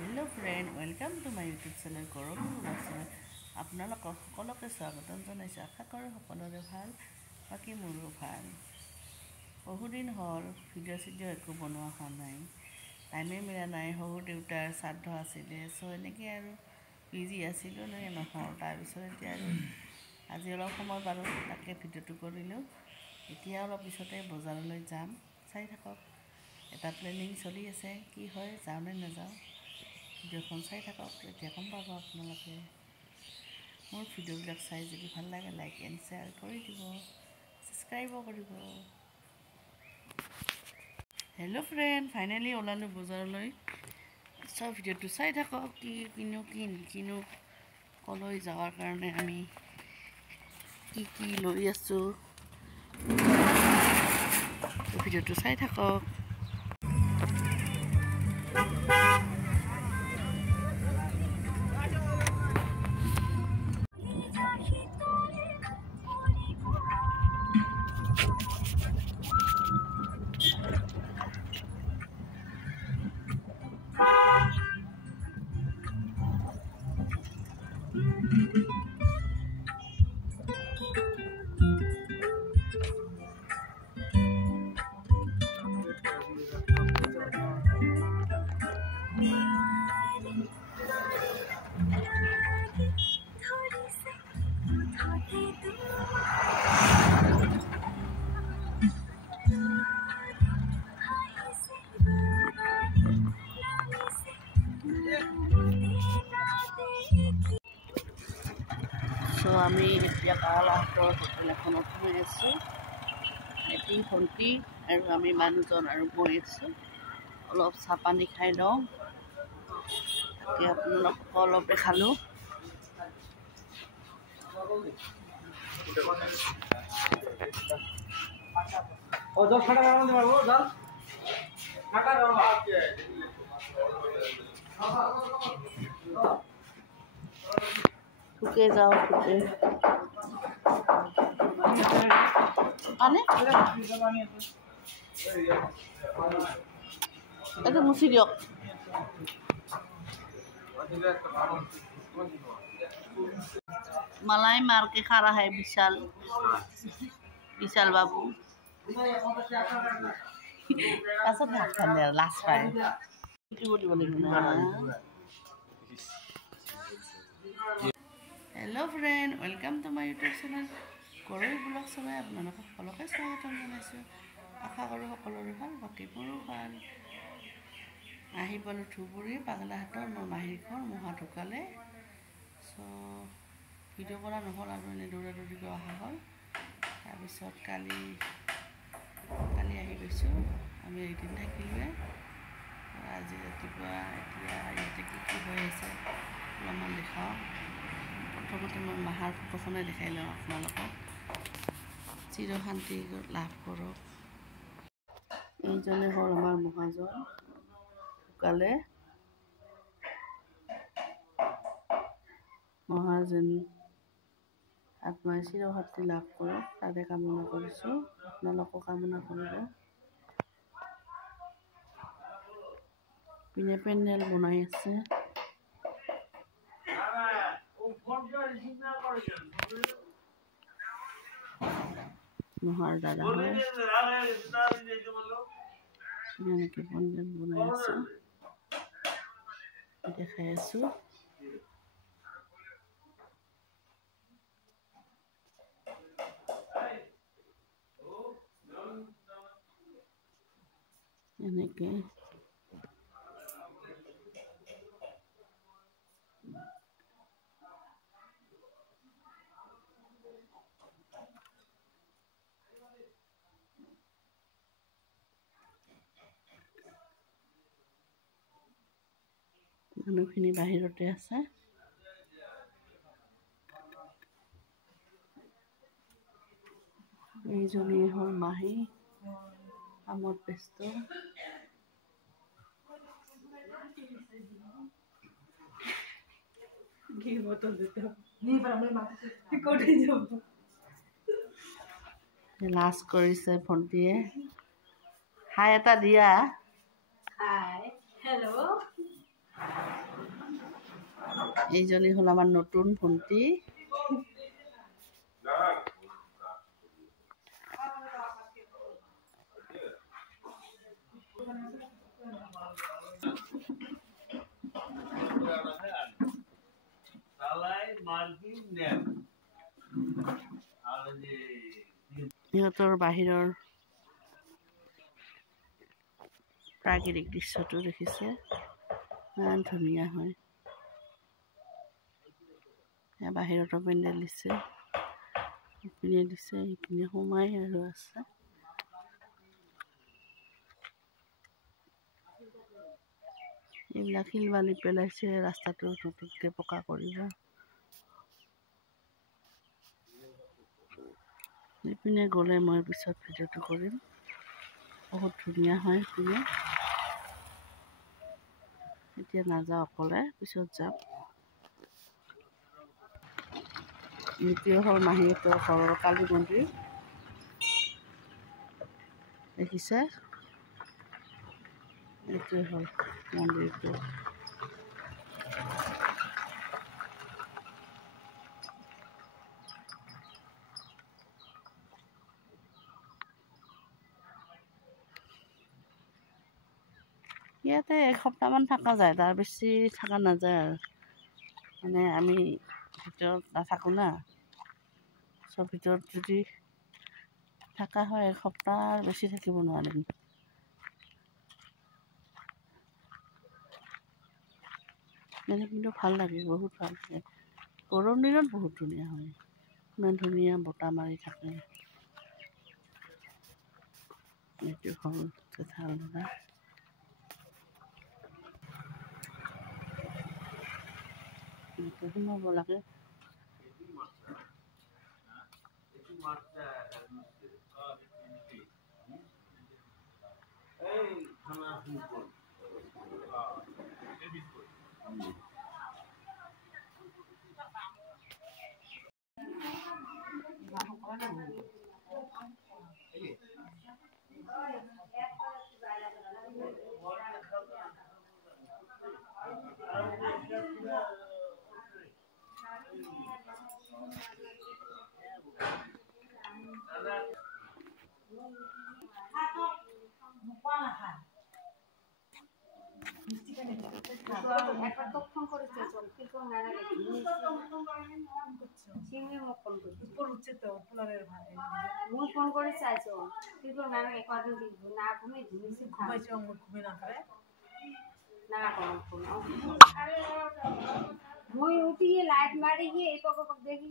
Hello friend welcome to my YouTube channel Gaurav blog channel আপোনালোকক সকলোকে স্বাগতম জনাইছোঁ। আশা কৰোঁ সকলোৰে ভাল, বাকী মোৰো ভাল। বহুদিন হ'ল ভিডিঅ' একো বনোৱা হোৱা নাই, টাইমে মিলা নাই। শহুৰ দেউতাৰ শ্ৰাদ্ধ আছিলে, চ' এনেকৈ আৰু বিজি আছিলোঁ নহয়। তাৰপিছত এতিয়া আৰু আজি অলপ সময় পালোঁ, তাকে ভিডিঅ'টো কৰিলোঁ। এতিয়া অলপ পিছতে বজাৰলৈ যাম, চাই থাকক। এটা প্লেনিং চলি আছে, কি হয় যাওঁ নে নাযাওঁ। ভিডিঅ'খন চাই থাকক, তেতিয়া গম পাব আপোনালোকে। মোৰ ভিডিঅ'বিলাক চাই যদি ভাল লাগে লাইক এণ্ড শ্বেয়াৰ কৰি দিব, ছাবস্ক্ৰাইবো কৰিব। হেল্ল' ফ্ৰেণ্ড, ফাইনেলি ওলালোঁ বজাৰলৈ। চব ভিডিঅ'টো চাই থাকক, কি কিনো কি নিকিনো, কলৈ যাৱাৰ কাৰণে আমি কি লৈ আছোঁ, ভিডিঅ'টো চাই থাকক। চ' আমি এতিয়া কালাহাটৰ হোটেল এখনত গৈ আছোঁ। এটি ভণ্টি আৰু আমি মানুহজন আৰু গৈ আছোঁ। অলপ চাহ পানী খাই লওঁ, তাকে আপোনালোকক অলপ দেখালোঁ। ঠুকে যাও ঠুকে এইটো মুচি দিয়ক। मलाई मार के खा रहा है विशाल बाबू। पाছত ভাত খাম দে আৰু লাষ্ট পাই দিব লাগিব না। Hello' friend, welcome to my YouTube channel Gaurav blog channel. আপোনালোকক সকলোকে স্বাগতম জনাইছোঁ। আশা কৰোঁ সকলোৰে ভাল, বাকী মোৰো ভাল। আহি পালোঁ ধুবুৰী পাগলাহাটৰ। মোৰ মাহীৰ ঘৰ মহা ঢুকালে, চ' ভিডিঅ' কৰা নহ'ল আৰু এনেই দৌৰা দৌৰিকৈ অহা হ'ল। তাৰপিছত কালি আহি গৈছোঁ। আমি এদিন থাকিলোৱে। আজি ৰাতিপুৱা এতিয়া ইয়াতে কি হৈ আছে অলপমান দেখাওঁ। প্ৰথমতে মই মাহাৰ ফটোখনে দেখাই লওঁ আপোনালোকক। চিৰশান্তি লাভ কৰক। এইজনে হ'ল আমাৰ মহাজন, ঢুকালে। মহাজন আত্মাই চিৰশান্তি লাভ কৰক, তাতে কামনা কৰিছোঁ। আপোনালোকো কামনা কৰিব। পিনে পেণ্ডেল বনাই আছে। মহাৰ দাদা হয়, এনেকৈ পেণ্ডেল বনাই আছে, দেখাই আছোঁ। এনেকৈ মানুহখিনি বাহিৰতে আছে। এইজনী হ'ল মাহী, কামত ব্যস্ত। লাজ কৰিছে ভণ্টিয়ে। হাই এটা দিয়া। Hi hello'. এইজনী হ'ল আমাৰ নতুন ভণ্টি। সিহঁতৰ বাহিৰৰ প্ৰাকৃতিক দৃশ্যটো দেখিছে, ইমান ধুনীয়া হয়। বাহিৰতো পেণ্ডেল দিছে, ইপিনে দিছে, ইপিনে সোমাই আৰু আছে। এইবিলাক শিল বালি পেলাইছে, ৰাস্তাটো নতুনকৈ পকা কৰিব। ইপিনে গ'লে মই পিছত ভিডিঅ'টো কৰিম, বহুত ধুনীয়া হয় ইপিনে। এতিয়া নাযাওঁ অকলে, পিছত যাম। এইটোৱে হ'ল মাহীহঁতৰ ঘৰৰ কালী মন্দিৰ, দেখিছে? এইটোৱে হ'ল মন্দিৰটো। ইয়াতে এসপ্তাহমান থকা যায়, তাৰ বেছি থকা নাযায় আৰু। মানে আমি ভিতৰত নাথাকোঁ না, চব ভিতৰত যদি থকা হয় এসপ্তাহ বেছি থাকিব নোৱাৰিম। কিন্তু ভাল লাগে, বহুত ভাল লাগে। গৰম দিনত বহুত ধুনীয়া হয়, ইমান ধুনীয়া বতাহ মাৰি থাকে। এইটো হ'ল ভাল লগা। সোমাব লাগে। মই উঠিয়ে লাইট মারি গিয়ে এই পক দেখি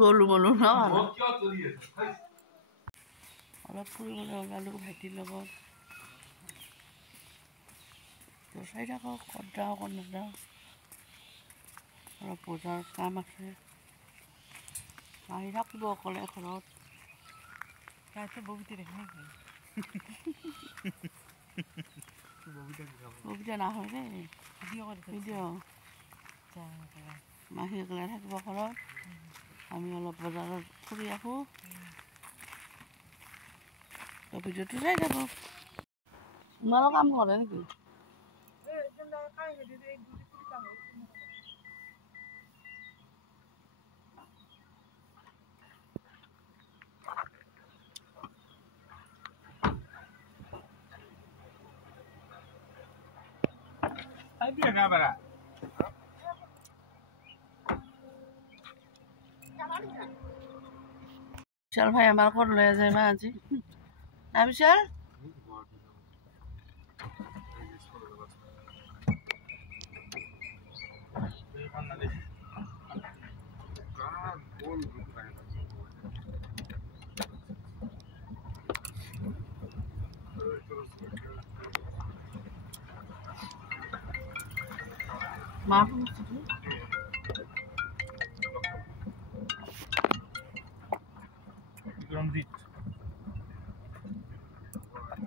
গ'লো ন অলপ ফুৰিবলৈ ওলালো ভাইটিৰ লগত। চাই থাকক, ক'ত যাওঁ ক'ত নাযাওঁ। অলপ বজাৰত কাম আছে, আহি থাকিব অকলে ঘৰত। ববিতা নহয় দেই, ভিডিঅ' মাহী অকলে থাকিব ঘৰত। আমি অলপ বজাৰত ফুৰি আহোঁ, ভিডিঅ'টো চাই থাকক। তোমালোক কাম কৰে নেকি? বিশাল ভাই আমাৰ ঘৰত লৈ যায় মা আজি না বিশাল? মা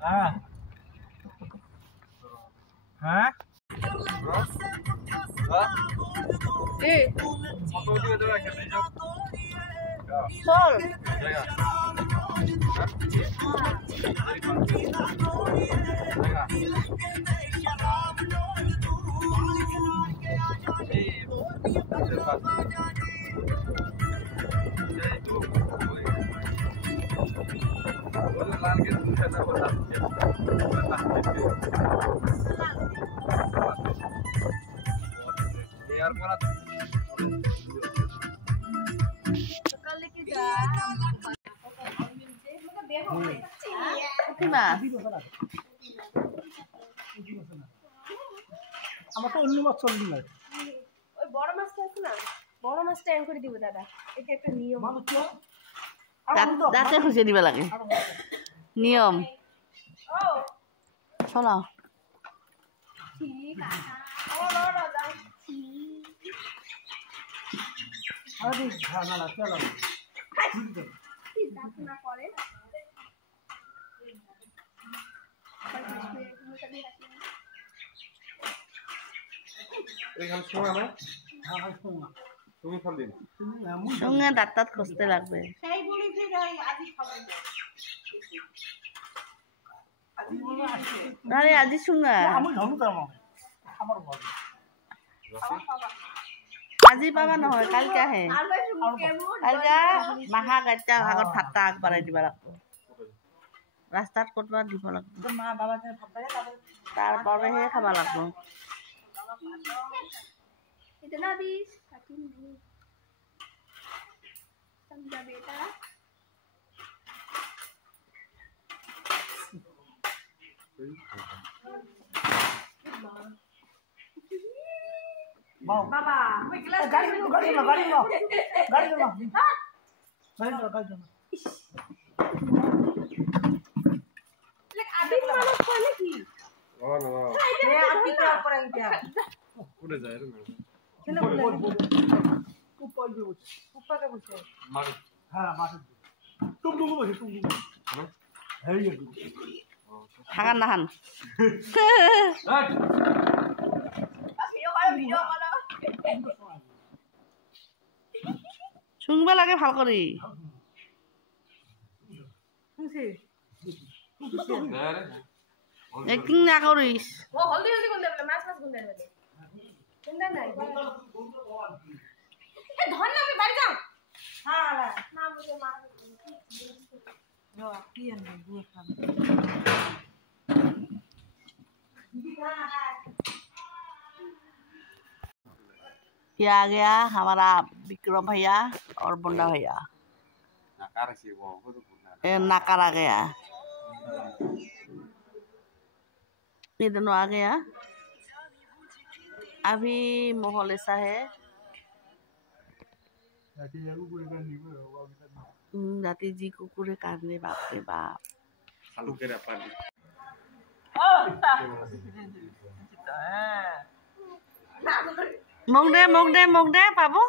Hah? চল উঠিবা আমার তো অন্য মাছ চলবে না ওই বড় মাছটা আছে না বড় মাছটা এম করে দিব দাদা এটা একটা নিয়ম মানুষ তো দাঁতে খুঁজে দিবা লাগে নিয়ম ও শোনাও ঠিক আছে ও দাদা আরে ঝামেলা চলো কি দাঁত না করে এখানে শোনা না হ্যাঁ শোনা তুমি ফোন দিন সঙ্গে দাঁত দাঁত খুঁজতে লাগবে সেই বলি যে যাই আজই খাবেন আরে আজি সঙ্গে আমি ধরু তার মানে আমার বল আজি পাবা নহয় কালকে আহে আর ভাই শুনো কেমন কালকে মাহা গাইটা ভাগত ভাতটা আগবঢ়াই দিব লাগব ৰাস্তাত ক'তবা দিব লাগব মা বাবা যে ভাত পাৰে তাৰপৰেহে খাব লাগব इतना भी कठिन नहीं समझा बेटा बाबा मैं गिलास গাড়ি লো গাড়ি লো গাড়ি লো গাড়ি লো গাড়ি লো लेकिन अभी मानो कोने की না ये आपकी क्या पर आई क्या উড়ে যায় রে चलो বল বল খুব পয়সা বলছে ऊपर का पूछे মার হ্যাঁ মাঠে টুকটুকু বসে টুকটুকু হেই গেল হাগান নাহান वीडियो वाला শুনবা লাগে ভাল কৰি पूछे একটিং না করিস वो हल्दी हल्दी गुंदे वाले माछ माछ गुंदे वाले गुंदे नहीं ए धन ना मैं बैठ जाऊं हां ना मुझे मार जो पिए नहीं वो खा ये आ गया हमारा विक्रम भैया और बुंडा भैया নাকার আছে ও কত পুনা ये नाकार आ गया ये दोनों आ गया अभी माहौल ऐसा है जाति जी कुकुरे काटने बाप रे बाप খালু কেরা পানি मुग दे बाबू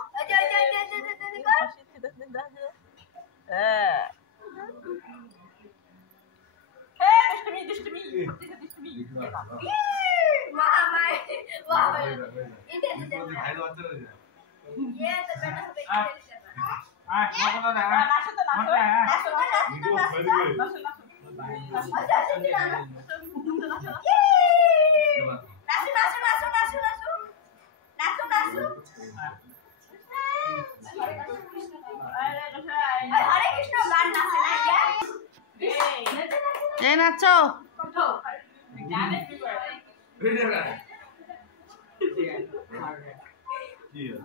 ये नाचो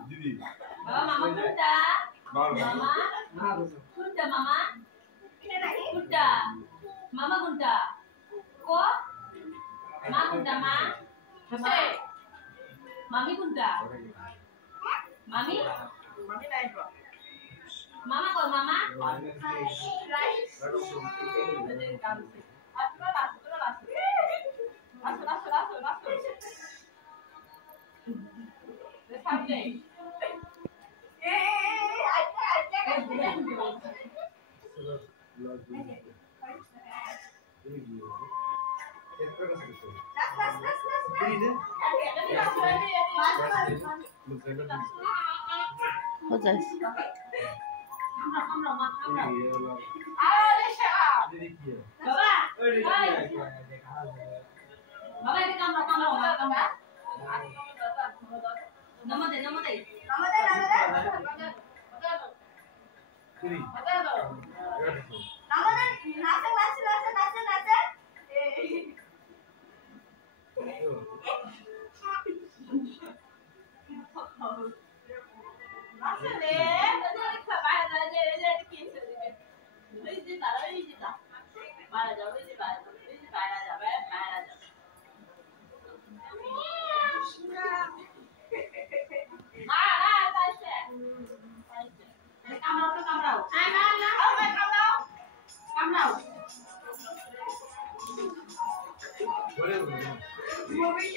দিদি Mama kunta. Mama. Kunta mama. Kunta. Mama kunta. Ko. Ma kunta ma. Say. Mami kunta. Mami. Mama ko mama. Rice. Let's have day. Last. Hozzász. Baba, Baba ini kamera. Namaste. Movie.